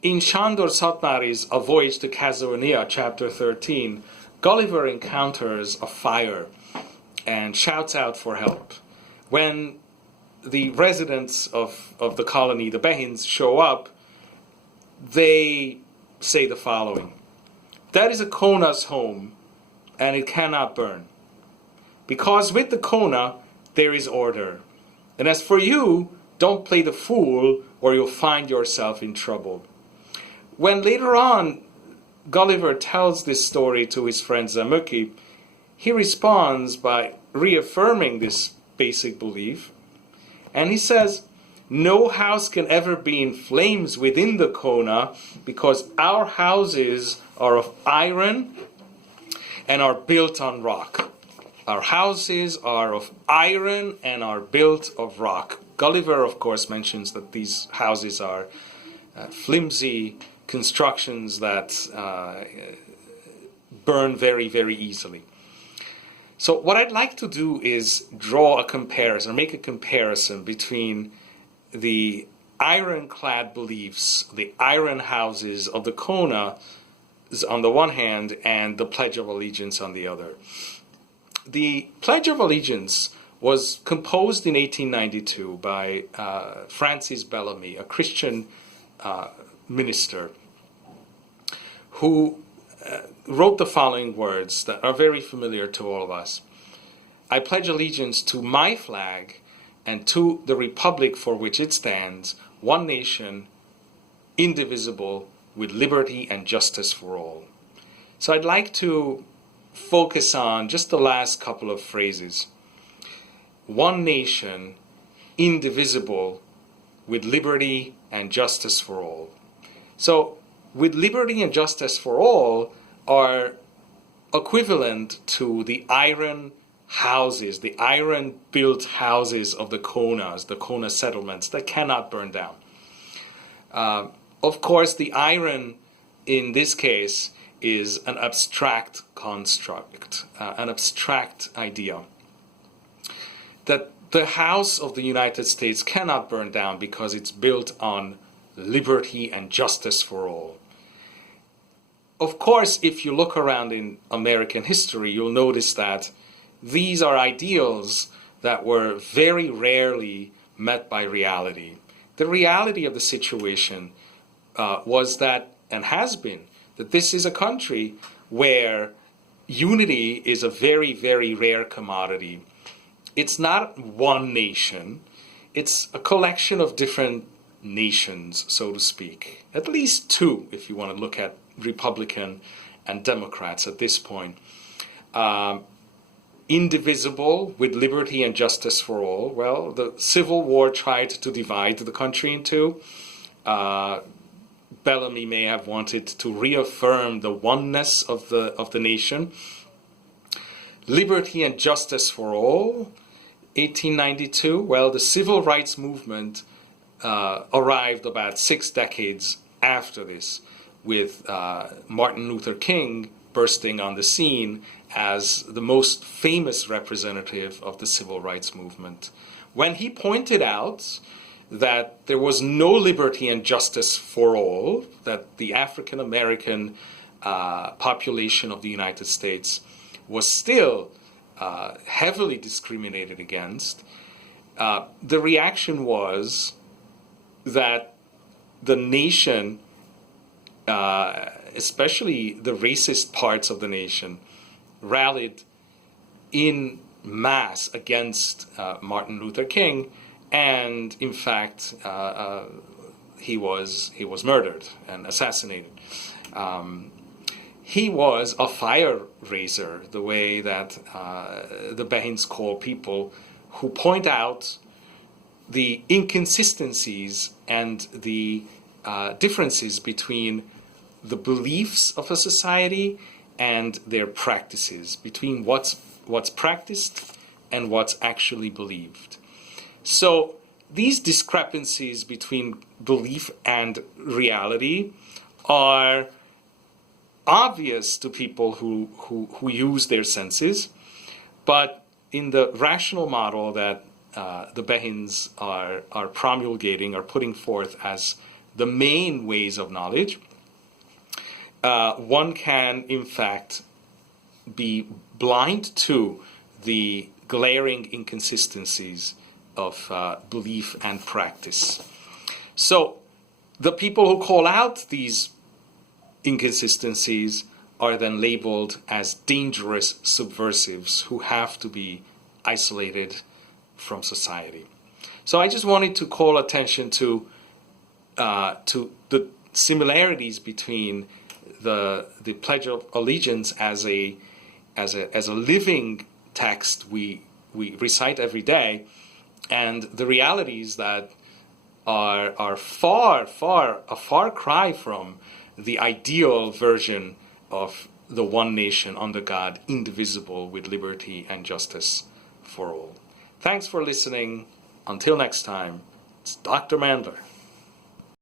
In Sándor Szatmári's A Voyage to Kazohinia, chapter 13, Gulliver encounters a fire and shouts out for help. When the residents of the colony, the Behins, show up, they say the following: "That is a kona's home, and it cannot burn. Because with the kona, there is order. And as for you, don't play the fool, or you'll find yourself in trouble." When later on Gulliver tells this story to his friend Zamuki, he responds by reaffirming this basic belief. And he says, "No house can ever be in flames within the kona, because our houses are of iron and are built on rock." Our houses are of iron and are built of rock. Gulliver, of course, mentions that these houses are flimsy constructions that burn very, very easily. So what I'd like to do is draw a comparison, or make a comparison between the ironclad beliefs, the iron houses of the kona on the one hand, and the Pledge of Allegiance on the other. The Pledge of Allegiance was composed in 1892 by Francis Bellamy, a Christian minister, who wrote the following words that are very familiar to all of us: "I pledge allegiance to my flag and to the republic for which it stands, one nation, indivisible, with liberty and justice for all." So I'd like to focus on just the last couple of phrases. One nation, indivisible, with liberty and justice for all. So, with liberty and justice for all are equivalent to the iron houses, the iron-built houses of the konas, the kona settlements that cannot burn down. Of course, the iron in this case is an abstract construct, an abstract idea. That the house of the United States cannot burn down because it's built on liberty and justice for all. Of course, if you look around in American history, you'll notice that these are ideals that were very rarely met by reality. The reality of the situation was that, and has been, that this is a country where unity is a very, very rare commodity. It's not one nation, it's a collection of different nations, so to speak. At least two, if you want to look at Republican and Democrats at this point. Indivisible, with liberty and justice for all. Well, the Civil War tried to divide the country in two. Bellamy may have wanted to reaffirm the oneness of the nation. Liberty and justice for all, 1892. Well, the civil rights movement arrived about 6 decades after this, with Martin Luther King bursting on the scene as the most famous representative of the civil rights movement, when he pointed out that there was no liberty and justice for all, that the African American population of the United States was still heavily discriminated against. The reaction was that the nation, especially the racist parts of the nation, rallied in mass against Martin Luther King, and in fact he was murdered and assassinated. He was a fire raiser, the way that the Behins call people who point out the inconsistencies and the differences between the beliefs of a society and their practices, between what's practiced and what's actually believed. So these discrepancies between belief and reality are obvious to people who use their senses, but in the rational model that the Behins are promulgating, are putting forth as the main ways of knowledge, one can, in fact, be blind to the glaring inconsistencies of belief and practice. So, the people who call out these inconsistencies are then labeled as dangerous subversives who have to be isolated from society. So I just wanted to call attention to the similarities between the Pledge of Allegiance as a living text we recite every day, and the realities that are a far cry from the ideal version of the one nation under God, indivisible, with liberty and justice for all. Thanks for listening. Until next time, it's Dr. Mandler.